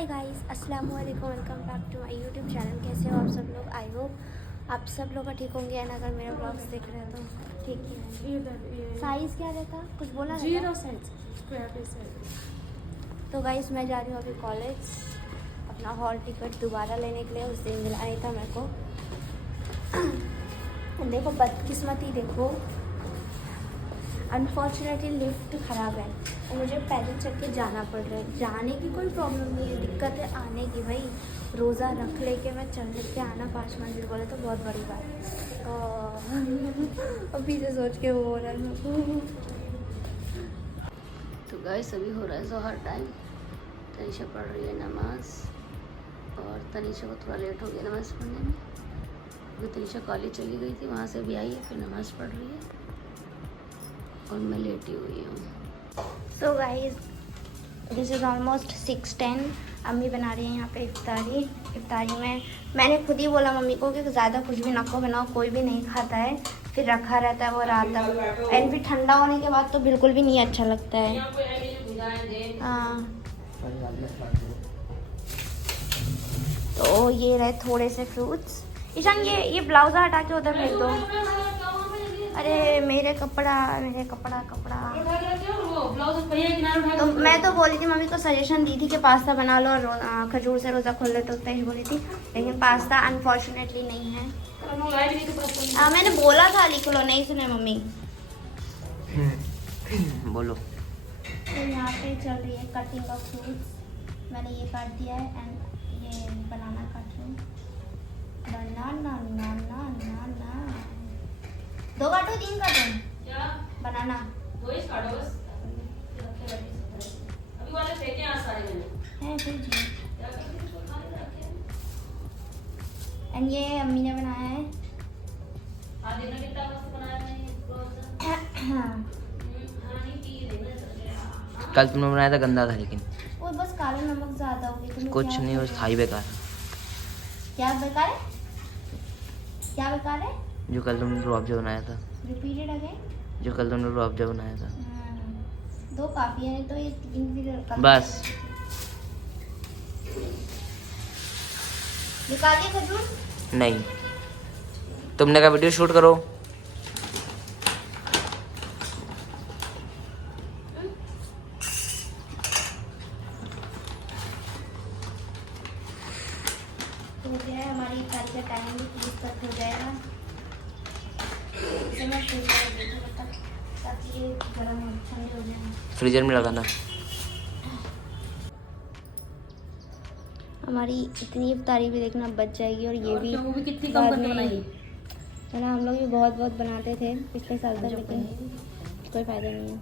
हाय guys, अस्सलाम वालेकुम, welcome back to my YouTube channel. कैसे हो आप सब लोग? आई होप आप सब लोग ठीक होंगे। एंड अगर मेरे ब्लॉग्स देख रहे हो तो ठीक ही है। साइज़ क्या रहता, कुछ बोला जीरो रहता? साइज। तो गाइस मैं जा रही हूँ अभी कॉलेज अपना हॉल टिकट दोबारा लेने के लिए। उस दिन मिला नहीं था मेरे को। देखो बदकिस्मती, देखो अनफॉर्चुनेटली लिफ्ट ख़राब है और मुझे पैदल चल के जाना पड़ रहा है। जाने की कोई प्रॉब्लम नहीं है, दिक्कत है आने की। भाई रोज़ा रख लेके मैं चल के आना 5 मंजिल बोले तो बहुत बड़ी बात है। अभी से सोच के वो हो रहा है मेरे को। तो गाइस अभी हो रहा है ज़ोहर टाइम। तनीशा पढ़ रही है नमाज और तनीशा को थोड़ा लेट हो गया नमाज़ पढ़ने में। अभी तनीशा कॉलेज चली गई थी, वहाँ से भी आई है, फिर नमाज़ पढ़ रही है और मैं लेटी हुई हूँ। So guys this is almost 6:10। अम्मी बना रही है यहाँ पे इफ्तारी में मैंने खुद ही बोला मम्मी को कि ज़्यादा कुछ भी नको बनाओ, कोई भी नहीं खाता है, फिर रखा रहता है वो रात तक। एंड फिर ठंडा होने के बाद तो बिल्कुल भी नहीं अच्छा लगता है। हाँ, तो ये रहे थोड़े से फ्रूट्स। ईशान ये ब्लाउज हटा के उधर भेज दो। अरे मेरे कपड़ा तो मैं तो बोली थी, मम्मी को सजेशन दी थी कि पास्ता बना लो और खजूर से रोज़ा खोल ले, तो ही बोली थी, लेकिन पास्ता अनफॉर्चुनेटली नहीं है। मैंने बोला था लिख लो, नहीं सुने मम्मी। बोलो। तो यहाँ पे चल रही है कटिंग ऑफ फ्रूट्स। मैंने ये काट दिया है एंड ये बनाना काट रही हूँ। ना 2 काटो 3 काटो बनाना। अभी वाले फेंके आज सारे मैंने है फिर जी। एंड ये अम्मी ने बनाया है। आज देखना कितना मस्त बनाया मैंने कल तुमने बनाया था, गंदा था लेकिन वो बस काला नमक ज्यादा हो गया। तुम्हें कुछ नहीं, बस खाई बेकार। क्या बेकार है? क्या बेकार है? जो कल तुमने रुअफ़ज़ा बनाया था, रिपीटेड अगेन। जो कल तुमने रुअफ़ज़ा बनाया था। 2 काफी है, नहीं तो ये 3 भी बस निकालिए खजूर। नहीं, तुमने कहा वीडियो शूट करो। तो क्या है, हमारी इफ्तारी का टाइम भी 30 तक हो जाएगा। इसे मैं फ्रीज में रख दूँगी ताकि ये गर्म हो, ठंडे हो जाए। फ्रीजर में लगाना। हमारी इतनी इफ्तारी भी देखना बच जाएगी और ये भी वो भी कितनी कम करके बनाई है ना। हम लोग भी बहुत बनाते थे पिछले साल तक, लेकिन कोई फ़ायदा नहीं है।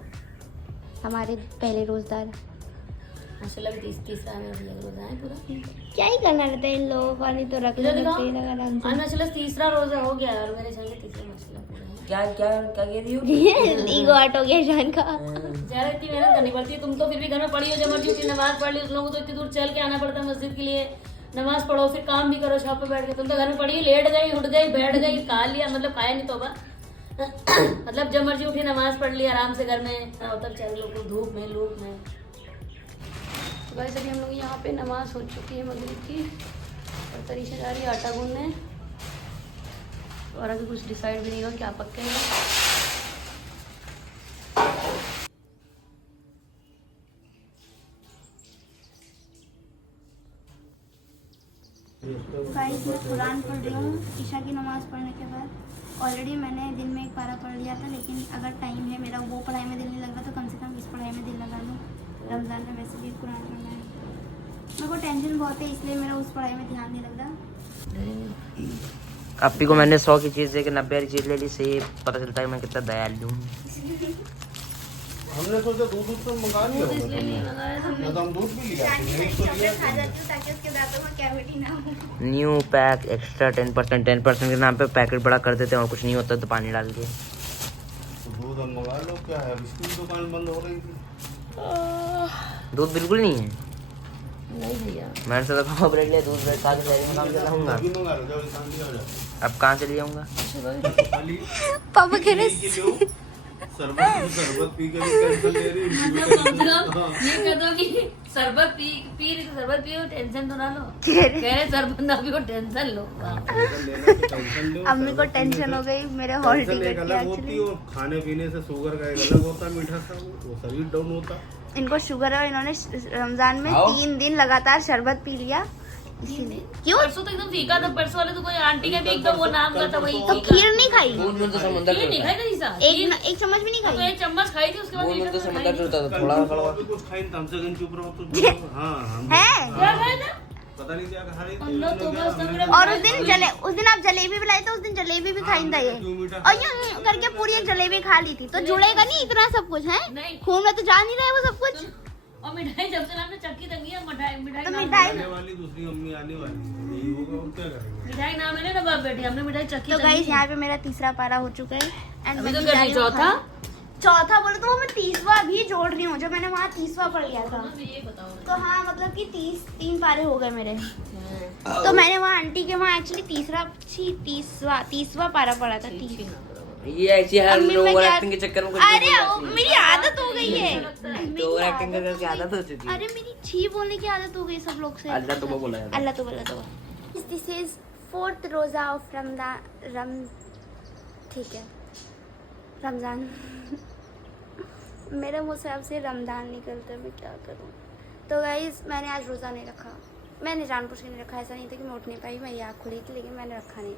हमारे पहले रोज़दार माशाल्लाह भी तीसरा में रोजा है पूरा। क्या ही करना रहता है इन लोगों का, नहीं तो रख इधर दिखाओ। लेते हैं आराम से। माशाल्लाह तीसरा रोजा हो गया और मेरे चल तीसरा माशाल्लाह पूरा है। क्या क्या क्या कह रही हो? ईगो हट हो गया जान का। ज़्यादा इतनी मेहनत करनी पड़ती है। तुम तो फिर भी घर में पढ़ी हो, जब मर्जी उठी नमाज पढ़ ली। उस लोगों को तो इतनी दूर चल के आना पड़ता है मस्जिद के लिए, नमाज पढ़ो फिर काम भी करो शॉप पे बैठ के। तुम तो घर में पढ़ी, लेट गई, उठ गई, बैठ गई, खा लिया, मतलब खाया नहीं तोबा। मतलब जब मर्जी उठी नमाज पढ़ ली आराम से घर में, तब चल लो धूप में लूप में। तो भाई सभी हम लोग यहाँ पे नमाज हो चुकी है मगरिब की और तरीशा जा रही है आटा गूंदने। और अभी कुछ डिसाइड भी नहीं हुआ क्या पकेगा। गाइस मैं कुरान पढ़ रही हूँ ईशा की नमाज़ पढ़ने के बाद। ऑलरेडी मैंने दिन में 1 पारा पढ़ लिया था, लेकिन अगर टाइम है, मेरा वो पढ़ाई में दिल नहीं लग रहा, तो कम से कम इस पढ़ाई में दिल लगा लूँ। रमज़ान में वैसे भी कुरान पढ़ना है, मेरे को टेंशन बहुत है, इसलिए मेरा उस पढ़ाई में ध्यान नहीं लग रहा। अप्पी को मैंने 100 की चीज़ दे के 90 वाली चीज़ ले ली, से ये पता चलता है मैं कितना दयालु हूँ। हमने सोचा दूध तो मंगा लिया होगा इसलिए नहीं मंगाया था। तो हम दूध भी लिया ताकि उसके दांतों में कैविटी ना हो। न्यू पैक एक्स्ट्रा 10% के नाम पे पैकेट बड़ा कर देते हैं और कुछ नहीं होता तो पानी डाल के। तो दूध हम मंगा लो। क्या है, बिस्कुट दुकान बंद हो रही थी। दूध बिल्कुल नहीं है। नहीं भैया मैंने सोचा खाओ ब्रेड ले, दूध ब्रेड खा के शहर में काम चला हूँगा। अभी मंगा लो, जब शांति हो जाए। अब कहाँ चली जाऊँगा? खाली पापा कह रहे शरबत पी के भी टेंशन ले रही है। मतलब कम से कम ये कह दो कि शरबत पी रही तो शरबत पियो, टेंशन तो ना लो। कह रहे शरबत ना पियो, टेंशन लो। अम्मी को टेंशन हो गई मेरे हॉल टेंशन टिकट एक की अलग होती एक्चुअली। है और खाने पीने से शुगर का एक अलग होता है, मीठा सा वो शरीर डाउन होता। इनको शुगर है, इन्होंने रमजान में आओ। 3 दिन लगातार शरबत पी लिया इसीलिए। क्यों? परसों तो एकदम फीका था, परसों वाले तो कोई आंटी का भी एकदम वो नाम का था वही। तो खीर नहीं खाई? बूंद बूंद तो समंदर खीर नहीं होता खाई है। था ईसा। एक चम्मच भी नहीं तो खाई? एक चम्मच खाई थी, उसके बाद बूंद एक बूंद तो चम्मच समंदर खाई होता थी। था, थोड़ा थोड़ा। कुछ खाई हमसे कहीं चुप रहो तो। हाँ हम है? क्या खाया था? पता नहीं क्या खा रही हम लोग तो बस हमने और उस दिन आप जलेबी भी लाए थे, उस दिन जलेबी भी खाई था ये। क्यों मीठा और यूं करके पूरी एक जलेबी खा ली थी। तो जुड़ेगा नहीं इतना सब कुछ है? नहीं। खून में तो जा नहीं रहा है वो सब कुछ। और मिठाई जब से नाम ने चक्की तंगी है, मिठाई तो नाम मिठाई आने वाली दूसरी मम्मी आने वाली है, यही होगा और क्या करेंगे। मिठाई नाम ले ना बाप बेटी, हमने मिठाई चक्की तो तंगी गाइस है। यहाँ पे मेरा तीसरा पारा हो चुका है एंड अभी तो मैं कर जा रही रही हूँ चौथा? खाने। चौथा बोले तो वो मैं 30वां भी जोड़ रही हूँ, जो मैंने वहाँ 30वां पढ़ लिया था। हमें ये बताओ। तो हाँ मतलब कि 3 पारे हो गए मेरे। तो मैंने वहाँ आंटी के वहाँ एक्चुअली 30वां पारा पढ़ा था। 30। ये ऐसी हर अम्मी मैं ओवर क्या- एक्टिंग के चक्कर में कुछ अरे नहीं वो बोलना मेरी आदत हो गई है। चाहिए। मेरी तो ओवर एक्टिंग आदत करके हो आदत हो चुकी गई। है। अरे मेरी छी बोलने की आदत हो गई सब लोग से। अल्लाह तो बोला जाता है। अल्लाह तो बोला तो। दिस इज 4th रोजा ऑफ रमजान। ठीक है, रमजान। मेरे मुंह से अब से रमजान निकलता है, मैं क्या करूं। तो गाइस मैंने आज रोज़ा नहीं रखा। मैंने जानबूझ के नहीं रखा, ऐसा नहीं था कि मैं उठ नहीं पाई, मेरी आँख खुली थी लेकिन मैंने रखा नहीं।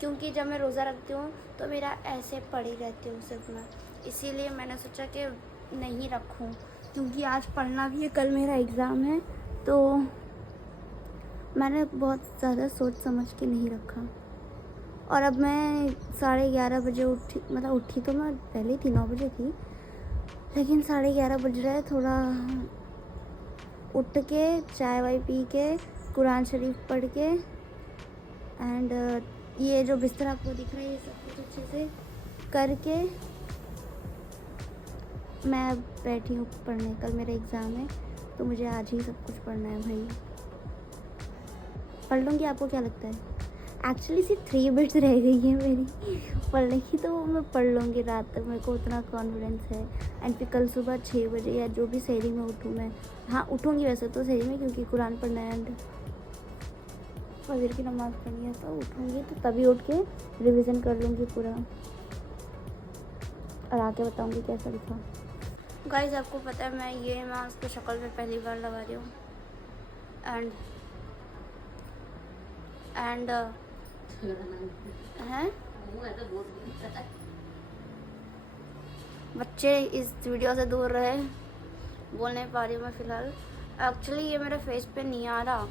क्योंकि जब मैं रोज़ा रखती हूँ तो मेरा ऐसे पड़ी रहती हूँ सिर्फ मैं, इसीलिए मैंने सोचा कि नहीं रखूँ। क्योंकि आज पढ़ना भी है, कल मेरा एग्ज़ाम है, तो मैंने बहुत ज़्यादा सोच समझ के नहीं रखा। और अब मैं 11:30 बजे उठी, मतलब उठी तो मैं पहले थी, 9 बजे थी, लेकिन 11:30 बज रहा है। थोड़ा उठ के चाय वाय पी के कुरान शरीफ पढ़ के एंड ये जो बिस्तर आपको दिख रहा है ये सब कुछ अच्छे से करके मैं बैठी हूँ पढ़ने। कल मेरा एग्ज़ाम है तो मुझे आज ही सब कुछ पढ़ना है भाई। पढ़ लूँगी, आपको क्या लगता है? एक्चुअली सिर्फ 3 बिट्स रह गई है मेरी पढ़ने की, तो मैं पढ़ लूँगी रात तक, मेरे को उतना कॉन्फिडेंस है। एंड फिर कल सुबह 6 बजे या जो भी सहरी में उठूँ मैं, हाँ उठूँगी वैसे तो सहरी में, क्योंकि कुरान पढ़ना है एंड फजर की नमाज़ पढ़नी है, तो उठूँगी तो तभी उठ के रिवीजन कर लूँगी पूरा और आके बताऊँगी कैसा लिखा। गाइस आपको पता है मैं ये मास्क तो शक्ल में पहली बार लगा रही हूँ एंड हैं बच्चे इस वीडियो से दूर रहे, बोल नहीं पा रही हूँ मैं फ़िलहाल। एक्चुअली ये मेरे फेस पे नहीं आ रहा,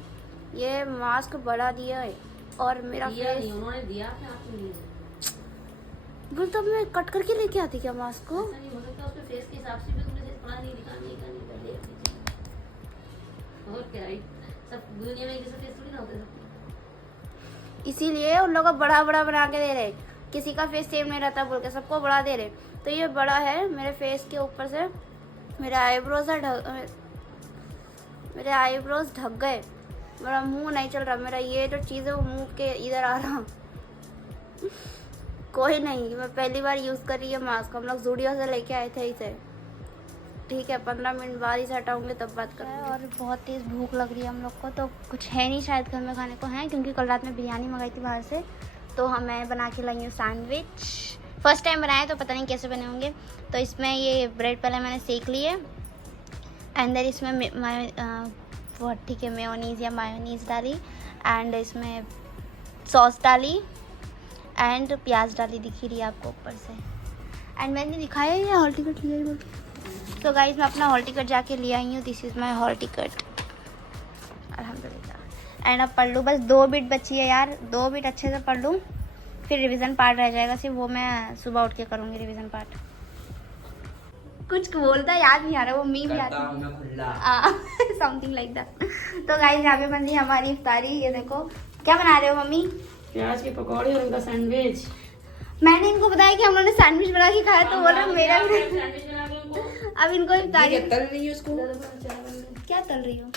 ये मास्क बढ़ा दिया है और मेरा फेस उन्होंने दिया कि आपने लिया? बोल तब मैं कट करके लेके आती क्या मास्क को? ऐसा नहीं हो सकता, उसके फेस के हिसाब से भी तुमने जैसे पढ़ा नहीं लिखा नहीं करनी पहले। और क्या है, सब दुनिया में किसी फेस थोड़ी ना होते सब। इसीलिए उन लोगों को बड़ा बड़ा बना के दे रहे, किसी का फेस सेम नहीं रहता बोल के सबको बड़ा दे रहे। तो ये बड़ा है मेरे फेस के ऊपर से, मेरे आईब्रोज ढक गए, मेरा मुंह नहीं चल रहा, मेरा ये जो चीज़ है वो मुंह के इधर आ रहा। कोई नहीं, मैं पहली बार यूज़ कर रही है मास्क, हम लोग जूडियो से लेके आए थे इसे। ठीक है 15 मिनट बाद ही हटाऊंगे तब बात करें। और बहुत तेज़ भूख लग रही है हम लोग को, तो कुछ है नहीं शायद घर में खाने को, है क्योंकि कल रात में बिरयानी मंगाई थी बाहर से, तो मैं बना के लाई हूँ सैंडविच। फर्स्ट टाइम बनाया तो पता नहीं कैसे बने होंगे। तो इसमें ये ब्रेड पहले मैंने सेक लिए, अंदर इसमें ठीक है मेयोनीज़ या मायोनीज़ डाली एंड इसमें सॉस डाली एंड प्याज डाली, दिखी रही है आपको ऊपर से। एंड मैंने दिखाया ये हॉल टिकट लिया ही बोल। तो गाइस मैं अपना हॉल टिकट जाके ले आई हूँ, this is my hall ticket अल्हम्दुलिल्लाह। एंड अब पढ़ लूँ, बस 2 बिट बची है यार, 2 बिट अच्छे से पढ़ लूँ, फिर रिवीजन पार्ट रह जाएगा सिर्फ, वो मैं सुबह उठ के करूँगी रिवीजन पार्ट। कुछ बोलता याद नहीं आ रहा, वो मीम याद समथिंग लाइक दैट। तो गाइस यहाँ पे बन रही हमारी इफ्तारी, ये देखो क्या बना रहे हो मम्मी? प्याज के पकौड़े और उनका सैंडविच। मैंने इनको बताया कि हम लोगों ने सैंडविच बना के खाया, तो बोल रहे मेरा भी। सैंडविच बना के उनको अब इनको इफ्तारी तल रही है उसको। क्या तल रही हो?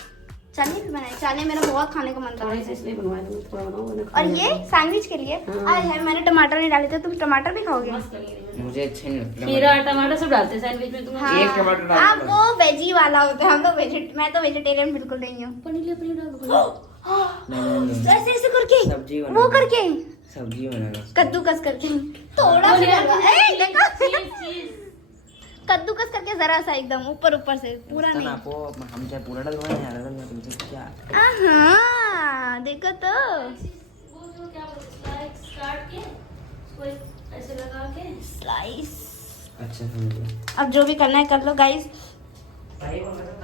चने भी बनाए, चने मेरा बहुत खाने का मन कर रहा थोड़ा सा है। इसलिए बनवाया था, थोड़ा बनाओ मैंने और ये सैंडविच के लिए आए है, मैंने टमाटर नहीं डाले थे, तुम टमाटर भी खाओगे? मुझे अच्छे नहीं लगते खीरा टमाटर सब डालते हैं सैंडविच में तुम। हाँ, एक टमाटर डाल आप दो। वो वेजी वाला होता है, हम तो मैं तो वेजिटेरियन बिल्कुल नहीं हूँ। पनीर डाल दो। नहीं, ऐसे ऐसे करके सब्जी बनाना। वो करके सब्जी बनाना। कद्दूकस करके थोड़ा सा डालना। ए, देखो कद्दूकस करके जरा सा एकदम ऊपर से पूरा दोस्तन, नहीं। आपको हम चाहे पूरा डलवाएं या डलवाएं, तुमसे क्या। हाँ देखो तो वो जो क्या बोलते हैं स्लाइस काट के उसको ऐसे लगा के स्लाइस। अच्छा समझ गया। अब जो भी करना है कर लो गाइस।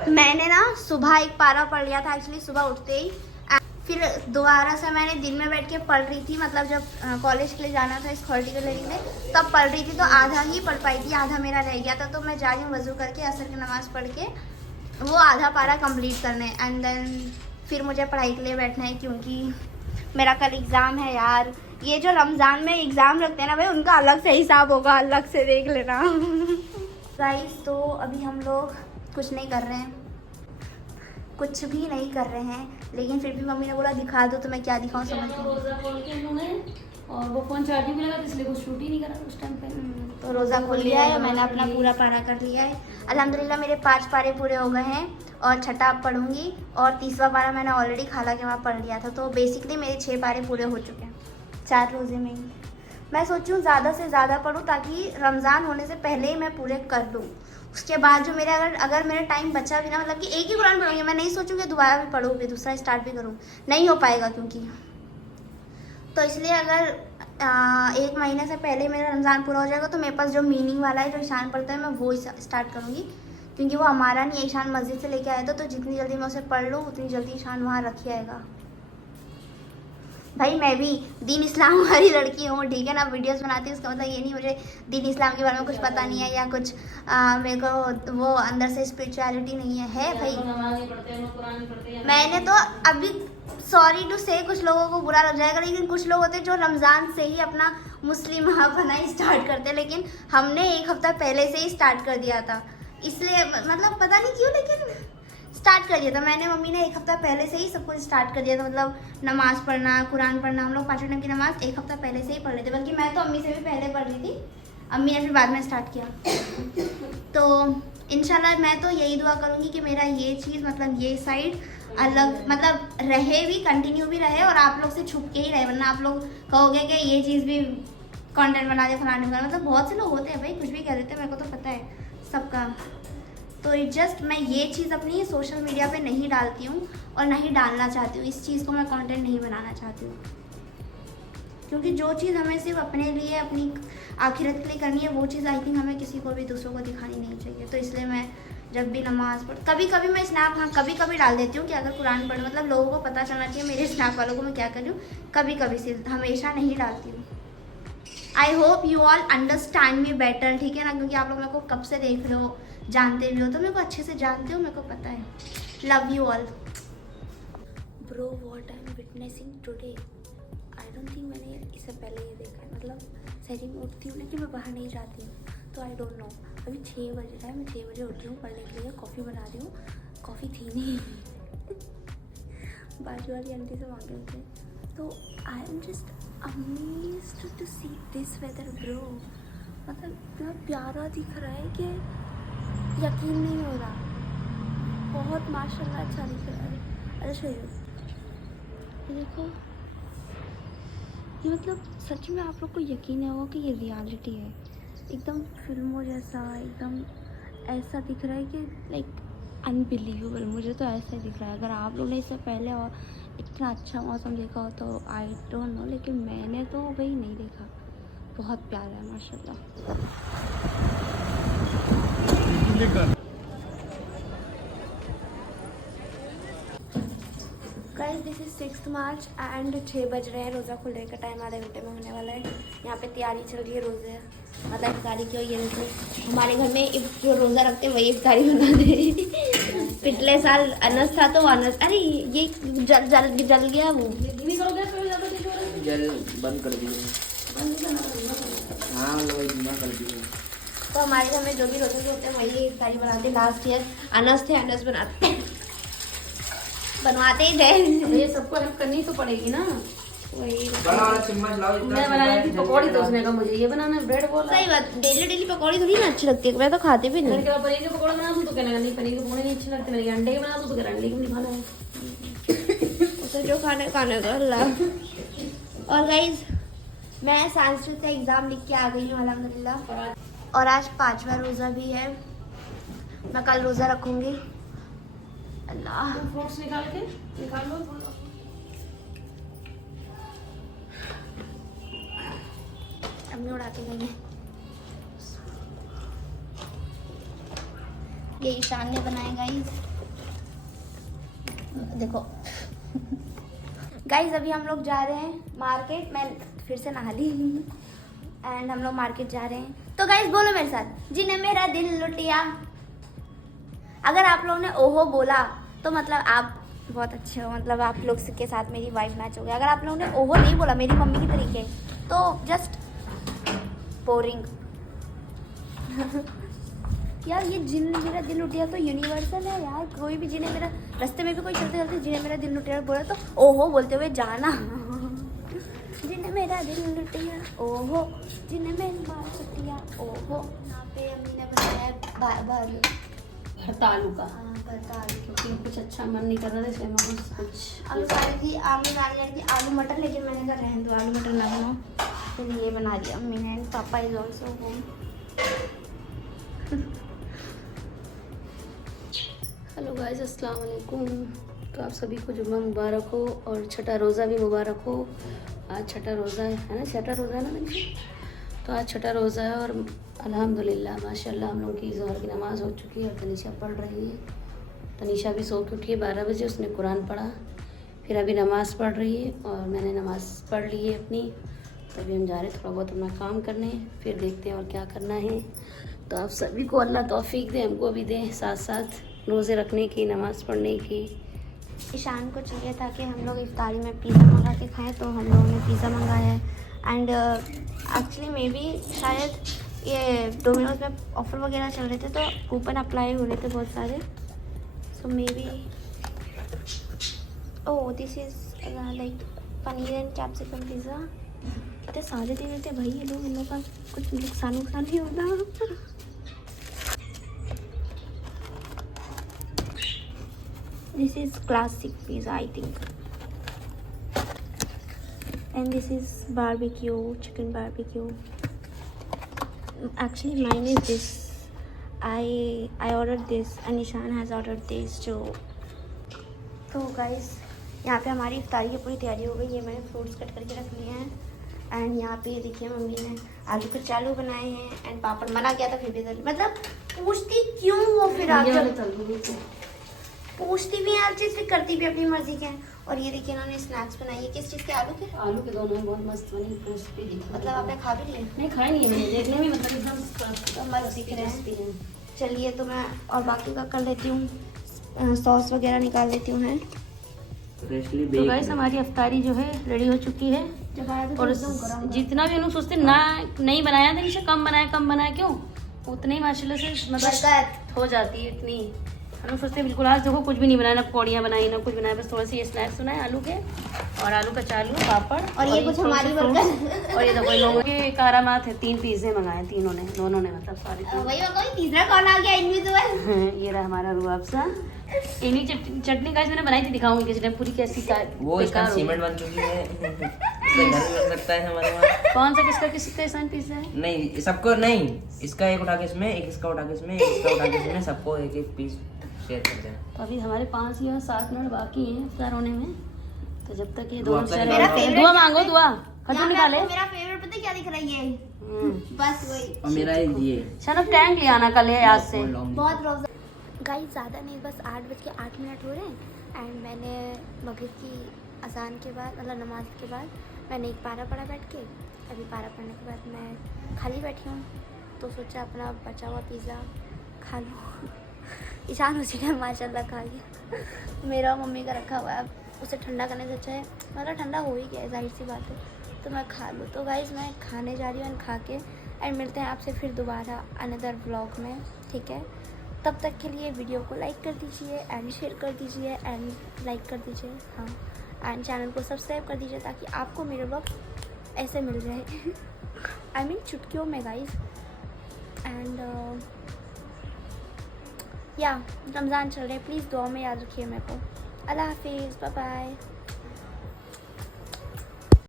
मैंने ना सुबह एक पारा पढ़ लिया था एक्चुअली, सुबह उठते ही। फिर दोबारा से मैंने दिन में बैठ के पढ़ रही थी, मतलब जब कॉलेज के लिए जाना था स्कॉर्टी के लिए तब पढ़ रही थी, तो आधा ही पढ़ पाई थी, आधा मेरा रह गया था। तो मैं जा रही हूँ वज़ू करके असर की नमाज़ पढ़ के वो आधा पारा कंप्लीट करने, एंड देन फिर मुझे पढ़ाई के लिए बैठना है, क्योंकि मेरा कल एग्ज़ाम है यार। ये जो रमज़ान में एग्ज़ाम रखते हैं ना भाई, उनका अलग से हिसाब होगा, अलग से देख लेना। गाइस तो अभी हम लोग कुछ नहीं कर रहे हैं, कुछ भी नहीं कर रहे हैं, लेकिन फिर भी मम्मी ने बोला दिखा दो, तो मैं क्या दिखाऊं समझ नहीं। रोजा खोल के उन्होंने और वो फोन चार्जिंग में लगा था इसलिए कुछ शूट ही नहीं करा उस टाइम पे। तो रोज़ा खोल लिया है, मैंने अपना पूरा पारा कर लिया है अल्हम्दुलिल्लाह। मेरे 5 पारे पूरे हो गए हैं और छठा अब पढ़ूंगी, और 30वां पारा मैंने ऑलरेडी खाला के वहाँ पढ़ लिया था। तो बेसिकली मेरे 6 पारे पूरे हो चुके हैं 4 रोज़े में ही। मैं सोचूं ज़्यादा से ज़्यादा पढूं ताकि रमज़ान होने से पहले ही मैं पूरे कर लूँ। उसके बाद जो मेरे अगर मेरा टाइम बचा भी ना, मतलब कि एक ही कुरान पढ़ूंगी, मैं नहीं सोचूंगी दोबारा भी पढ़ूँ, फिर दूसरा स्टार्ट भी करूँ, नहीं हो पाएगा। क्योंकि तो इसलिए अगर 1 महीने से पहले मेरा रमज़ान पूरा हो जाएगा, तो मेरे पास जो मीनिंग वाला है, जो ईशान पढ़ता है, मैं वो स्टार्ट करूँगी। क्योंकि वो हमारा नहीं है, ईशान मस्जिद से लेके आया था, तो जितनी जल्दी मैं उसे पढ़ लूँ उतनी जल्दी ईशान वहाँ रख आएगा। भाई मैं भी दीन इस्लाम वाली लड़की हूँ, ठीक है ना। वीडियोस बनाती हूँ, उसका मतलब ये नहीं मुझे दीन इस्लाम के बारे में कुछ पता नहीं है, या कुछ मेरे को वो अंदर से स्पिरिचुअलिटी नहीं है भाई। नमाज नहीं पढ़ते हैं, कुरान नहीं पढ़ते हैं। मैंने तो अभी सॉरी टू से कुछ लोगों को बुरा लग जाएगा, लेकिन कुछ लोग होते हैं जो रमज़ान से ही अपना मुस्लिम होना ही स्टार्ट करते हैं, लेकिन हमने 1 हफ्ता पहले से ही स्टार्ट कर दिया था। इसलिए मतलब पता नहीं क्यों, लेकिन स्टार्ट कर दिया था मैंने। मम्मी ने 1 हफ्ता पहले से ही सब कुछ स्टार्ट कर दिया था, मतलब नमाज़ पढ़ना, कुरान पढ़ना। हम लोग 5 टाइम की नमाज़ 1 हफ्ता पहले से ही पढ़ रहे थे, बल्कि मैं तो अम्मी से भी पहले पढ़ रही थी, अम्मी ने फिर बाद में स्टार्ट किया। तो इंशाल्लाह मैं तो यही दुआ करूँगी कि मेरा ये चीज़, मतलब ये साइड अलग, मतलब रहे भी, कंटिन्यू भी रहे, और आप लोग से छुप के ही रहे, वरना आप लोग कहोगे कि ये चीज़ भी कंटेंट बना दे, फलाने का। मतलब बहुत से लोग होते हैं भाई, कुछ भी कह देते हैं, मेरे को तो पता है सबका। तो जस्ट मैं ये चीज़ अपनी सोशल मीडिया पे नहीं डालती हूँ, और नहीं डालना चाहती हूँ। इस चीज़ को मैं कंटेंट नहीं बनाना चाहती हूँ, क्योंकि जो चीज़ हमें सिर्फ अपने लिए, अपनी आखिरत के लिए करनी है, वो चीज़ आई थिंक हमें किसी को भी दूसरों को दिखानी नहीं चाहिए। तो इसलिए मैं जब भी नमाज़ पढ़, कभी कभी मैं स्नैप, हाँ कभी कभी डाल देती हूँ कि अगर कुरान पढ़, मतलब लोगों को पता चलना चाहिए मेरे स्नैप वालों को मैं क्या कर रही हूँ। कभी कभी सिर्फ, हमेशा नहीं डालती हूँ। I hope you all understand me better, ठीक है ना। क्योंकि आप लोग मेरे को कब से देख रहे हो, जानते भी हो, तो मेरे को अच्छे से जानते हो, मेरे को पता है। Love you all. Bro what I am witnessing today, I don't think मैंने इससे पहले ये देखा है। मतलब सहरी में उठती हूँ, लेकिन मैं बाहर नहीं जाती हूँ, तो आई डोंट नो। अभी 6 बज रहा है, मैं 6 बजे उठी हूँ पढ़ने के लिए, कॉफ़ी बना रही हूँ। कॉफ़ी थी नहीं बाजू वाली आंटी से मांगे मुझे। तो I am just amazed to see this weather bro. मतलब इतना प्यारा दिख रहा है कि यकीन नहीं हो रहा, बहुत माशाल्लाह अच्छा दिख रहा है। अरे शो ये देखो, ये मतलब सच में आप लोग को यकीन होगा कि ये रियलिटी है, एकदम फिल्मों जैसा, एकदम ऐसा दिख रहा है कि लाइक अनबिलीवेबल। मुझे तो ऐसा ही दिख रहा है। अगर आप लोग ने इससे पहले और इतना अच्छा मौसम देखा हो तो आई डोंट नो, लेकिन मैंने तो भाई नहीं देखा। बहुत प्यारा है माशाल्लाह। Guys this is 6 March and 6 बज रहे हैं। रोज़ा खुलने का टाइम आधे घंटे में होने वाला है। यहाँ पे तैयारी चल रही है रोज़े, मतलब इफ्तारी की। ये देखो हमारे घर में जो रोज़ा रखते हैं वही इफ्तारी बना दे। पिछले साल अनस था, तो अनस, अरे ये जल गया वो। जल बंद कर दिए, हाँ मतलब वही धीमा कर दिए। तो हमारे घर में जो भी रोज़े होते हैं वही इफ्तारी बनाते हैं। लास्ट ईयर अनस थे, अनस बनाते हैं। बनवाते ही थे। अब ये सबको हेल्प करनी तो पड़ेगी ना। वही बड़ा वाला चम्मच लाओ। इतना मैं बना रही थी पकौड़ी तो उसने कहा मुझे ये बनाना है, ब्रेड बोला। सही बात, डेली डेली पकौड़ी थोड़ी ना अच्छी लगती है, मैं तो खाती भी मैंने नहीं। कहा पनीर के पकौड़े बना दूं तो कहने लगा नहीं पनीर के पकौड़े नहीं अच्छे लगते। मैंने कहा अंडे के बना दूं तो कह रहा अंडे के नहीं खाना है। उसे जो खाने का अल्लाह। और गाइज मैं संस्कृत का एग्जाम लिख के आ गई हूँ अल्हम्दुलिल्लाह। और आज 5वां रोज़ा भी है, मैं कल रोज़ा रखूंगी। अल्लाह फ्रूट्स निकाल लो थोड़ा। अम्मी उड़ा के गई है। ये ईशान ने बनाए गाइज, देखो। गाइज अभी हम लोग जा रहे हैं मार्केट, मैं फिर से नहा ली एंड हम लोग मार्केट जा रहे हैं। तो गाइज बोलो मेरे साथ, जिन्हें मेरा दिल लुटिया। अगर आप लोगों ने ओहो बोला तो मतलब आप बहुत अच्छे हो, मतलब आप लोग के साथ मेरी वाइब मैच हो गया। अगर आप लोगों ने ओहो नहीं बोला मेरी मम्मी की तरीके, तो जस्ट बोरिंग। यार ये जिन्हें मेरा दिल लुटिया तो यूनिवर्सल है यार, कोई भी जिन्हें मेरा, रास्ते में भी कोई चलते चलते जिन्हें मेरा दिल लुटिया बोला तो ओहो बोलते हुए जाना। जिन्हें मेरा दिल लुटिया ओहो, जिन्हें मेरी मार लुटिया ओहो। यहाँ पे अम्मी ने बनाया भरता आलू का, भरता आलू। क्योंकि कुछ अच्छा मन नहीं कर रहा था इसलिए मैं कुछ अम्मी खा रही थी, अम्मी खाने लगी थी आलू मटर, लेकिन मैंने कहा रहने दो, आलू मटर ना बनाओ, फिर ये बना दिया अम्मी ने। पापा is also home. Hello guys, अस्सलाम वालेकुम। तो आप सभी को जुम्मा मुबारक हो और छठा रोज़ा भी मुबारक हो। आज छठा रोज़ा है ना, छठा रोज़ा है ना तनीषा? तो आज छठा रोज़ा है और अल्हम्दुलिल्लाह माशाल्लाह हम लोगों की ज़ोहर की नमाज़ हो चुकी है और तनीषा पढ़ रही है। तनीषा भी सो के उठी है 12 बजे, उसने कुरान पढ़ा, फिर अभी नमाज़ पढ़ रही है और मैंने नमाज़ पढ़ ली है अपनी। तो अभी हम जा रहे हैं थोड़ा बहुत अपना काम करने, फिर देखते हैं और क्या करना है। तो आप सभी को अल्लाह तौफीक दे, हमको भी दे साथ साथ रोज़े रखने की, नमाज़ पढ़ने की। ईशान को चाहिए था कि हम लोग इफ्तारी में पिज़्ज़ा मंगा के खाएं, तो हम लोगों ने पिज़्ज़ा मंगाया है। एंड एक्चुअली मे बी शायद ये डोमिनोज में ऑफ़र वगैरह चल रहे थे तो कूपन अप्लाई हो रहे थे बहुत सारे। So maybe oh this is like paneer and capsicum pizza. इतने सारे दे देते भाई ये लोग, इन लोगों का कुछ नुकसान नहीं होता। This is classic pizza, I think. And this is barbecue, chicken barbecue. Actually, mine is this. I ordered this, and Nishan has ordered this too. तो guys, यहाँ पे हमारी इफ्तारी की पूरी तैयारी हो गई है। मैंने फ्रूट्स कट करके रख लिए हैं एंड यहाँ पे देखिए मम्मी ने आलू के चालू बनाए हैं एंड पापड़। मना किया था फिर भी मतलब पूछती क्यों हो फिर आप जब पूछती भी हर चीज़, फिर करती भी अपनी मर्जी के हैं। और ये देखिए इन्होंने स्नैक्स बनाई है, किस चीज़ के? आलू के दोनों हैं, बहुत मस्त बनी। क्रिस्पी दिख मतलब आपने खा भी लिए? नहीं खाए नहीं है मैंने, देखने में मतलब एकदम तो मस्त दिख रहे हैं। चलिए तो मैं और बाकी का कर लेती हूँ, सॉस वगैरह निकाल लेती हूँ। है तो गाइस हमारी इफ्तारी जो है रेडी हो चुकी है। जब आया तो और एकदम गरम जितना भी हम लोग सोचते ना नहीं बनाया तनीषा, कम बनाया क्यों, उतने ही माशाल्लाह से मतलब बरकत हो जाती है इतनी। हम लोग सोचते हैं बिल्कुल आज देखो कुछ भी नहीं बनाया, ना पकौड़ियाँ बनाई ना कुछ बनाया, बस थोड़े से ये स्नैक्स बनाए आलू के और आलू का चालू पापड़ और ये कुछ हमारी बरकत। और ये देखो लोगों के कारामात है। 3 पिज़्ज़े मंगाए दोनों ने मतलब सारे। वही कोई तीसरा कौन आ गया इनमें तो? ये रहा हमारा रूह अफ़ज़ा। इन्हीं चटनी गाइस मैंने बनाई थी, दिखाऊंगी किसी टाइम पूरी कैसी वो इसका सीमेंट बन चुकी है। इसका घर भी बन सकता है हमारे वहाँ। कौन सा किसका एहसान पिज़्ज़ा है? नहीं सबको नहीं, इसका एक उठा के इसमें, एक इसका उठा के इसमें, एक इसका उठा के इसमें, सबको एक एक पीस शेयर करते हैं। तो अभी हमारे 5 या 7 मिनट बाकी हैं इफ्तार होने में। तो जब तक ये दुआ दोनों अपना चले, निकालो। दुआ मांगो, दुआ खजूर निकाले। मेरा फेवरेट पता है क्या दिख रहा है? ये बस वही। और मेरा ये शानब टैंक ले आना कल है याद से। बहुत रोज़ा गाइस, ज़्यादा नहीं, बस 8:08 हो रहे हैं एंड मैंने मगरिब की अजान के बाद मतलब नमाज के बाद मैंने एक पारा पढ़ा बैठ के। अभी पारा पढ़ने के बाद मैं खाली बैठी हूँ तो सोचा अपना बचा हुआ पिज़्ज़ा खा लूँ। ईशान उसी ने माशाल्लाह खा लिया। मेरा मम्मी का रखा हुआ है, उसे ठंडा करने से अच्छा है, मतलब ठंडा हो ही गया है जाहिर सी बात है, तो मैं खा लूँ। तो गाइस मैं खाने जा रही हूँ एंड खा के एंड मिलते हैं आपसे फिर दोबारा अनदर व्लॉग में, ठीक है? तब तक के लिए वीडियो को लाइक कर दीजिए एंड शेयर कर दीजिए एंड लाइक कर दीजिए, हाँ, एंड चैनल को सब्सक्राइब कर दीजिए ताकि आपको मेरे व्लॉग ऐसे मिल जाए आई मीन चुटकियों में गाइस। एंड या रमज़ान चल रहे, प्लीज़ दुआ में याद रखिए मेरे को। अल्लाह हाफिज़, बाय बाय।